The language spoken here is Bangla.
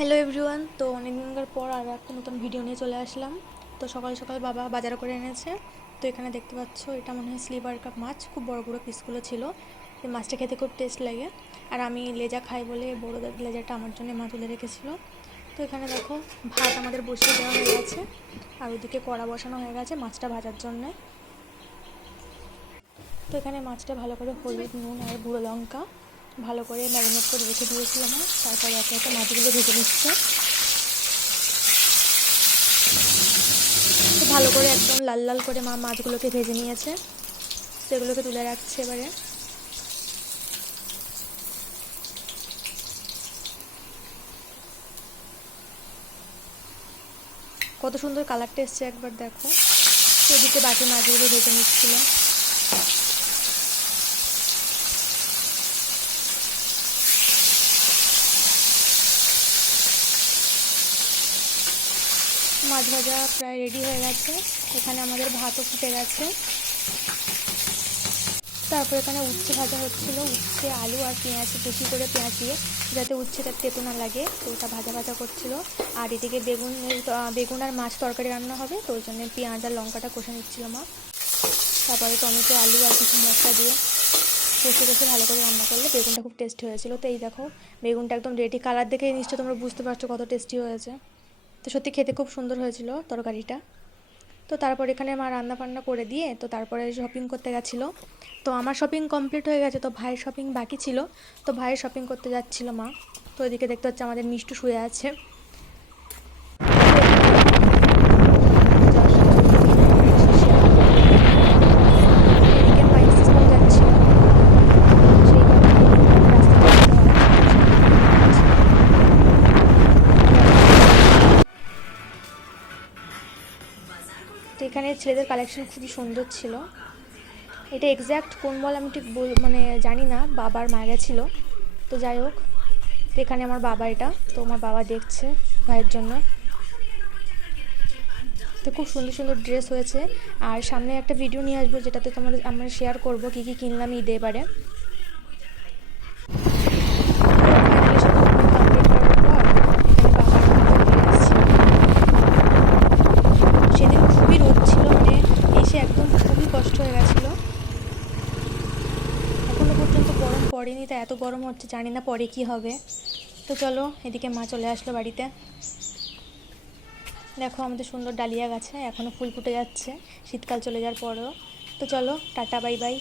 Hello everyone. তো অনেক দিনকার পর আর একটা নতুন ভিডিও নিয়ে চলে আসলাম। তো সকাল সকাল বাবা বাজার করে এনেছে। তো এখানে দেখতে পাচ্ছ এটা মনে হয় স্লিভার কাপ মাছ, খুব বড় বড় পিসগুলো ছিল। এই মাছটা খেতে খুব টেস্ট লাগে। আর আমি লেজা খাই বলে বড় লেজাটা আমার জন্য মা তুলে রেখেছিল। তো এখানে দেখো ভাত আমাদের বসিয়ে দেওয়া হয়ে গেছে, আর ওদিকে কড়া বসানো হয়ে গেছে মাছটা ভাজার জন্যে। তো এখানে মাছটা ভালো করে হলুদ, নুন আর গুঁড়ো লঙ্কা ভালো করে ম্যারিনেট করে রেখে দিয়েছিলাম। তারপরে একে একে মাছগুলো ভেজে নিচ্ছে। তো ভালো করে একদম লাল লাল করে মা মাছগুলোকে ভেজে নিয়েছে। তো এগুলোকে তুলে রাখছে এবারে। কত সুন্দর কালারটা এসছে একবার দেখো। এদিকে বাকি মাছগুলো ভেজে নিচ্ছিল। মাছ ভাজা প্রায় রেডি হয়ে গেছে। এখানে আমাদের ভাতও ফুটে গেছে। তারপর এখানে উচ্ছে ভাজা হচ্ছিল, উচ্ছে আলু আর পেঁয়াজ বেশি করে পেঁয়াজ দিয়ে, যাতে উচ্ছেটা তেতো না লাগে, তো ওটা ভাজা ভাজা করছিল। আর এদিকে বেগুন আর মাছ তরকারি রান্না হবে, তো ওই জন্য পেঁয়াজ আর লঙ্কাটা কষে নিচ্ছিল মা। তারপরে টমেটো আলু আর কিছু মশলা দিয়ে কষে কষে ভালো করে রান্না করলে বেগুনটা খুব টেস্টি হয়েছিল। তো এই দেখো বেগুনটা একদম রেডি, কালার দেখে নিশ্চয় তোমরা বুঝতে পারছো কত টেস্টি হয়েছে। তো সত্যি খেতে খুব সুন্দর হয়েছিল তরকারিটা। তো তারপর এখানে মা রান্না বান্না করে দিয়ে তো তারপরে শপিং করতে গেছিলো। তো আমার শপিং কমপ্লিট হয়ে গেছে, তো ভাইয়ের শপিং বাকি ছিল। তো ভাইয়ের শপিং করতে যাচ্ছিলো মা। তো এদিকে দেখতে হচ্ছে আমাদের মিষ্টু শুয়ে আছে। তো এখানে ছেলেদের কালেকশন খুবই সুন্দর ছিল। এটা এক্স্যাক্ট কোন মল আমি ঠিক মানে জানি না, বাবার মা গেছিলো। তো যাই হোক, তো এখানে আমার বাবা, এটা তো আমার বাবা দেখছে ভাইয়ের জন্য। তো খুব সুন্দর সুন্দর ড্রেস হয়েছে। আর সামনে একটা ভিডিও নিয়ে আসবো যেটাতে আমরা শেয়ার করবো কী কী কিনলাম ঈদে এবারে। সেদিন খুবই রোদ ছিল, মানে এসে একদম খুবই কষ্ট হয়ে গেছিলো। এখনো পর্যন্ত গরম পড়েনি, তা এত গরম হচ্ছে, জানি না পরে কি হবে। তো চলো, এদিকে মা চলে আসলো বাড়িতে। দেখো আমাদের সুন্দর ডালিয়া গাছে এখনও ফুল ফুটে যাচ্ছে শীতকাল চলে যাওয়ার পরেও। তো চলো টাটা, বাই বাই।